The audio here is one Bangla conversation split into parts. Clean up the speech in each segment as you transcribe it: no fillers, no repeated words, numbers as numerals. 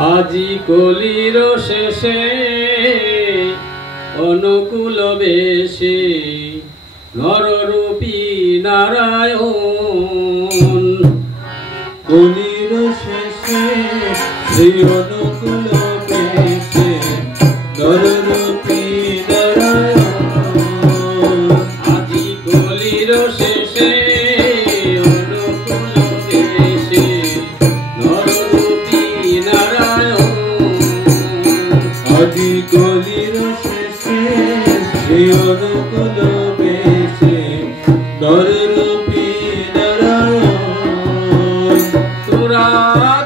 আজি কলির শেষে অনুকূল বেশে নররূপী নারায়ণ। কলির শেষে শ্রী অনুকূল বেশে নররূপী নারায়ণ। আজি কলির শেষে অনুকূল বেশে নররূপী নারায়ণ। আজি কলির শেষে শ্রী অনুকূল বেশে নররূপী নারায়ণ। তোরা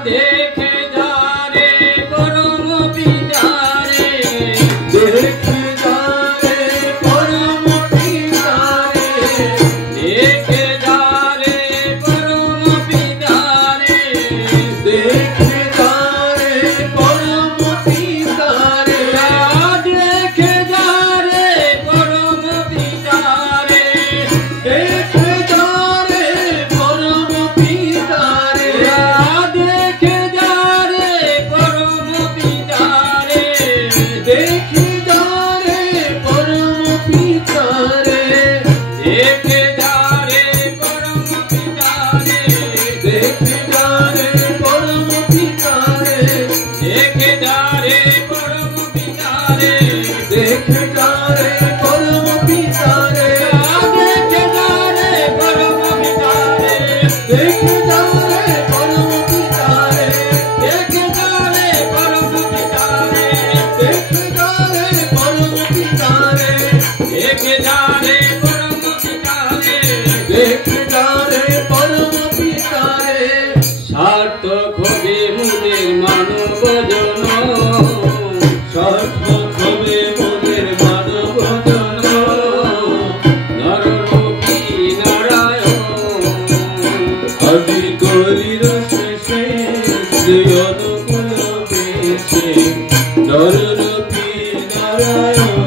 দেখে যা রে পরম পিতারে, দেখে যা রে পরম পিতারে, দেখে যা রে পরম পিতারে, দেখে যা রে পরম পিতারে, দেখে যা রে পরম পিতারে, দেখে যা রে পরম পিতারে, দেখে যা রে পরম পিতারে, দেখে যা রে পরম পিতারে, দেখে যা রে পরম পিতারে, দেখে যা রে পরম পিতারে, দেখে যা রে পরম পিতারে, দেখে যা রে পরম পিতারে, দেখে যা রে পরম পিতারে, দেখে যা রে পরম পিতারে, দেখে যা রে পরম পিতারে, দেখে যা রে পরম পিতারে, দেখে যা রে পরম পিতারে, দেখে যা রে পরম পিতারে। সার্থক হবে মুদের মানব জন, সার্থক হবে মোদের মানব জন। নররূপী নারায়ণ। আজি কলির শেষে শ্রী অনুকূল বেশে নররূপী নারায়ণ।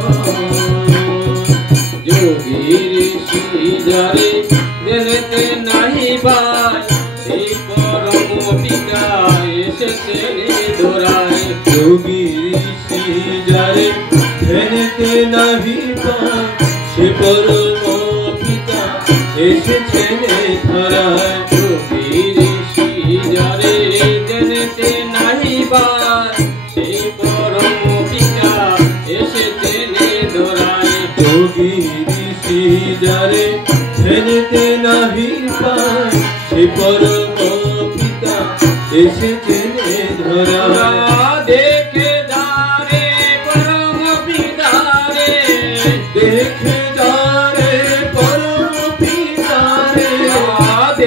যোগীর শ্রীজারে দেনেতে নাহি ভাই, সেই পরম পিতা এসেছেন ধরায়। যোগীর শ্রীজারে ধ্যানেতে নাহি পায়, সে পরম পিতা এসেছেন ধরায়। যোগীর শ্রীজারে দেনেতে নাহি ভাই, সেই পরম পিতা এসেছেন ধরায়। যোগীর শ্রীজারে ধ্যানেতে নাহি পায়, সে পরম পিতা এসেছেন ধরায়। দেখে যা রে পরম পিতারে, দেখে যা রে পরম পিতারে,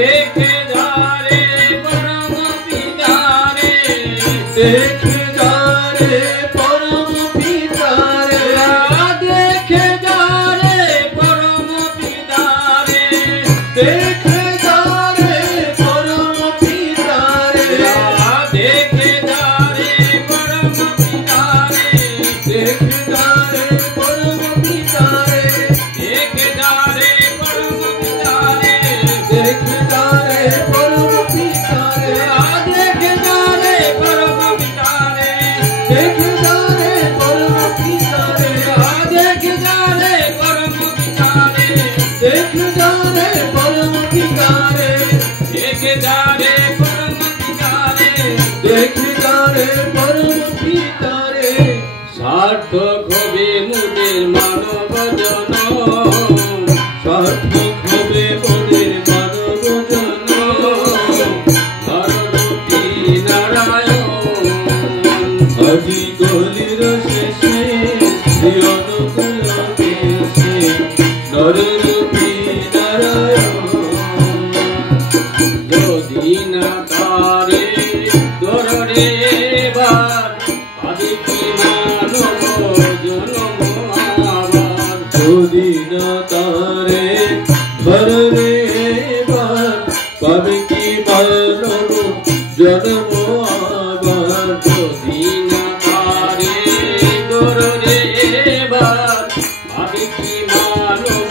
দেখে যা রে পরম পিতারে, দেখে যা রে পরম পিতারে, দেখে যা রে পরম পিতারে, দেখে যা রে পরম পিতারে, দেখে যা রে পরম পিতারে, দেখে যা রে পরম পিতারে, দেখে যা রে পরম পিতারে, দেখে যা রে পরম পিতারে, দেখে যা রে পরম পিতারে, দেখে যা রে পরম পিতারে, দেখে যা রে পরম পিতারে, দেখে যা রে পরম পিতারে, দেখে যা রে পরম পিতারে। দেখে যা রে পরম পিতারে। সার্থক হবে মুদের মানব জন, সার্থক হবে মোদের মানব জন। নররূপী নারায়ণ। আজি কলির শেষে শ্রী অনুকূল বেশে নররূপী নারায়ণ। যদি না তারে দররে বার, পাবে কি মানব জনম আবার। যদি না তারে ধরে বার, পাবে কি মানব জন্ম আবার। যদি না তারে দররে বার, পাবে কি মানব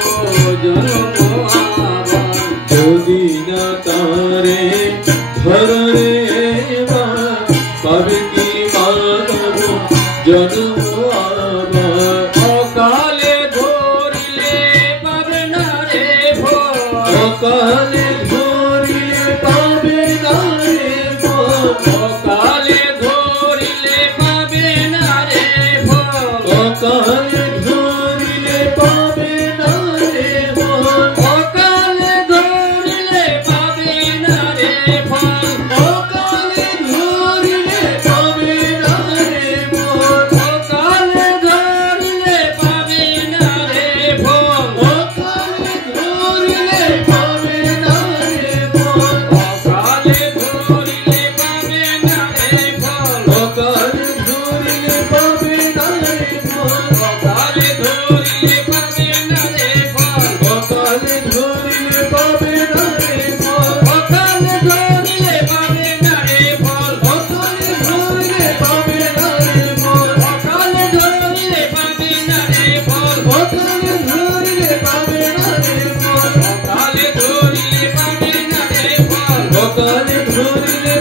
জনম আবার। যদি না তারে ধরে বার, পাবে কি দিলে